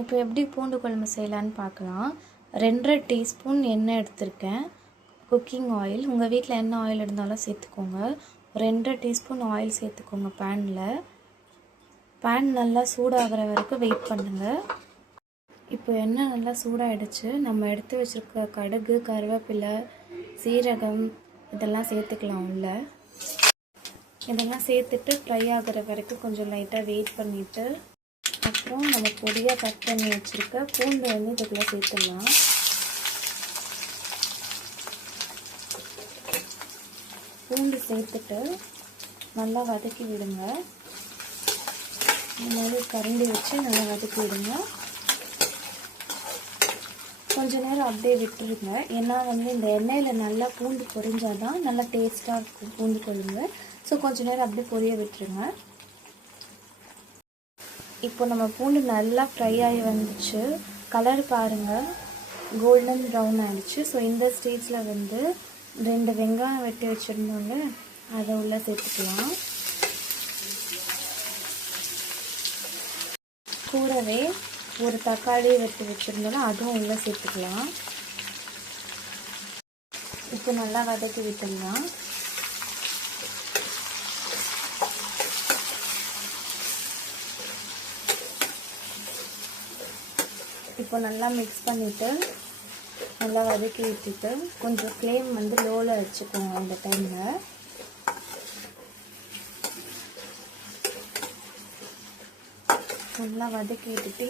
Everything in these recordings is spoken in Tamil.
இப்போ எப்படி பூண்டு குழம்பு செய்யலான்னு பார்க்கலாம். 2 1/2 டீஸ்பூன் எண்ணெய் எடுத்திருக்கேன். குக்கிங் ஆயில், உங்கள் வீட்டில் என்ன ஆயில் இருந்தாலும் சேர்த்துக்கோங்க. 2 1/2 டீஸ்பூன் ஆயில் சேர்த்துக்கோங்க பேனில். பேன் நல்லா சூடாகிற வரைக்கும் வெயிட் பண்ணுங்கள். இப்போ எண்ணெய் நல்லா சூடாகிடுச்சு. நம்ம எடுத்து வச்சுருக்க கடுகு, கருவேப்பிலை, சீரகம் இதெல்லாம் சேர்த்துக்கலாம் உள்ள. இதெல்லாம் சேர்த்துட்டு ஃப்ரை ஆகிற வரைக்கும் கொஞ்சம் லைட்டாக வெயிட் பண்ணிவிட்டு அப்புறம் நம்ம பொடியாக கட் பண்ணி வச்சுருக்க பூண்டு இதுக்குள்ளே சேர்த்துடலாம். பூண்டு சேர்த்துட்டு நல்லா வதக்கி விடுங்க. இந்த மாதிரி கரண்டி வச்சு நல்லா வதக்கி விடுங்க. கொஞ்ச நேரம் அப்படியே விட்டுருங்க. ஏன்னா இந்த எண்ணெயில் நல்லா பூண்டு பொரிஞ்சாதான் நல்லா டேஸ்ட்டாக இருக்கும் பூண்டு குழம்பு. ஸோ கொஞ்சம் நேரம் அப்படியே பொரிய விட்டுருங்க. இப்போ நம்ம பூண்டு நல்லா ஃப்ரை ஆகி வந்துச்சு. கலர் பாருங்கள், கோல்டன் ப்ரௌன் ஆகிடுச்சு. ஸோ இந்த ஸ்டேஜில் 2 வெங்காயம் வெட்டி வச்சுருந்தோங்க, அதை உள்ளே சேர்த்துக்கலாம். கூடவே ஒரு தக்காளி வெட்டி வச்சுருந்தோன்னா அதுவும் உள்ளே சேர்த்துக்கலாம். இப்போ நல்லா வதக்கி விட்டுடலாம். இப்போ நல்லா மிக்ஸ் பண்ணிவிட்டு நல்லா வதக்கி விட்டுட்டு கொஞ்சம் ஃப்ளேம் லோவில் வச்சுக்கோங்க. அந்த டைமில் நல்லா வதக்கி விட்டுட்டு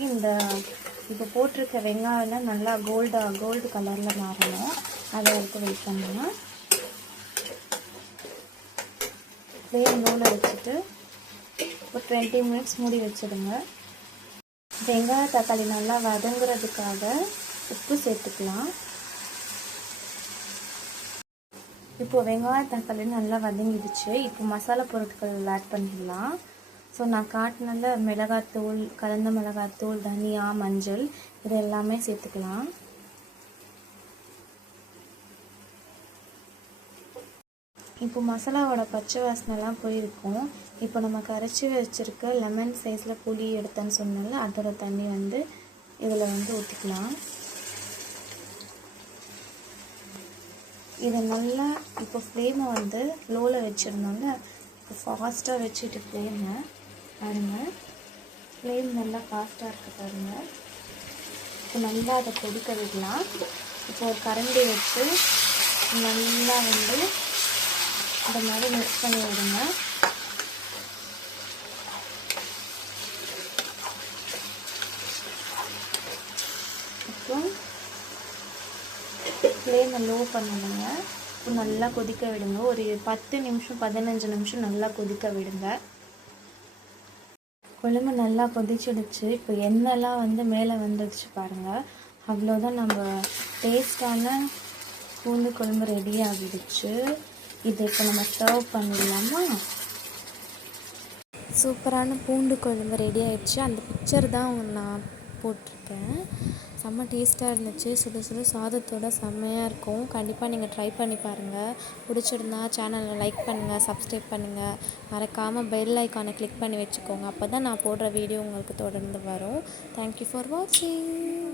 இப்போ போட்டிருக்க வெங்காயம்லாம் நல்லா கோல்டு கலரில் மாறணும். அதை வரைக்கும் வெயிட் பண்ணணும். ஃப்ளேம் லோவில் வச்சுட்டு ஒரு 20 மினிட்ஸ் மூடி வச்சுடுங்க. வெங்காய தக்காளி நல்லா வதங்குறதுக்காக உப்பு சேர்த்துக்கலாம். இப்போ வெங்காய தக்காளி நல்லா வதங்கிடுச்சு. இப்போ மசாலா பொருட்கள் ஆட் பண்ணிடலாம். ஸோ நான் காட்டினால மிளகாத்தூள், கலந்த மிளகாத்தூள், தனியா, மஞ்சள் இது எல்லாமே சேர்த்துக்கலாம். இப்போ மசாலாவோட பச்சை வாசனைலாம் போயிருக்கும். இப்போ நம்ம கரைச்சி வச்சுருக்க லெமன் சைஸில் புளி எடுத்தேன்னு சொன்னால அதோட தண்ணி இதில் ஊற்றிக்கலாம். இதை நல்லா இப்போ ஃப்ளேமை லோவில் வச்சுருந்தோம்ல, இப்போ ஃபாஸ்ட்டாக வச்சுட்டு ஃப்ளேமை பாருங்கள். ஃப்ளேம் நல்லா ஃபாஸ்ட்டாக இருக்க பாருங்கள். இப்போ நல்லா அதை கொதிக்க விடலாம். இப்போ ஒரு கரண்டி வச்சு நல்லா இந்த மாதிரி மிக்ஸ் பண்ணி விடுங்க. அப்புறம் ஃப்ளேமை லோ பண்ணிடுங்க. இப்போ நல்லா கொதிக்க விடுங்க. ஒரு 10 நிமிஷம் 15 நிமிஷம் நல்லா கொதிக்க விடுங்க. குழம்பு நல்லா கொதிச்சிடுச்சு. இப்போ எண்ணெய்லாம் மேலே வந்துடுச்சு பாருங்கள். அவ்வளோதான், நம்ம டேஸ்டான பூண்டு குழம்பு ரெடி ஆகிடுச்சு. இதை இப்போ நம்ம சர்வ் பண்ணிடலாமா? சூப்பரான பூண்டு குழம்பு ரெடி ஆகிடுச்சு. அந்த பிக்சர் தான் நான் போட்டிருக்கேன். செம்ம டேஸ்ட்டாக இருந்துச்சு. சுட சுட சாதத்தோட செம்மையாக இருக்கும். கண்டிப்பாக நீங்கள் ட்ரை பண்ணி பாருங்கள். பிடிச்சிருந்தா சேனலை லைக் பண்ணுங்கள், சப்ஸ்கிரைப் பண்ணுங்கள். மறக்காமல் பெல் ஐக்கானை கிளிக் பண்ணி வச்சுக்கோங்க. அப்போ தான் நான் போடுற வீடியோ உங்களுக்கு தொடர்ந்து வரும். தேங்க்யூ ஃபார் வாட்சிங்.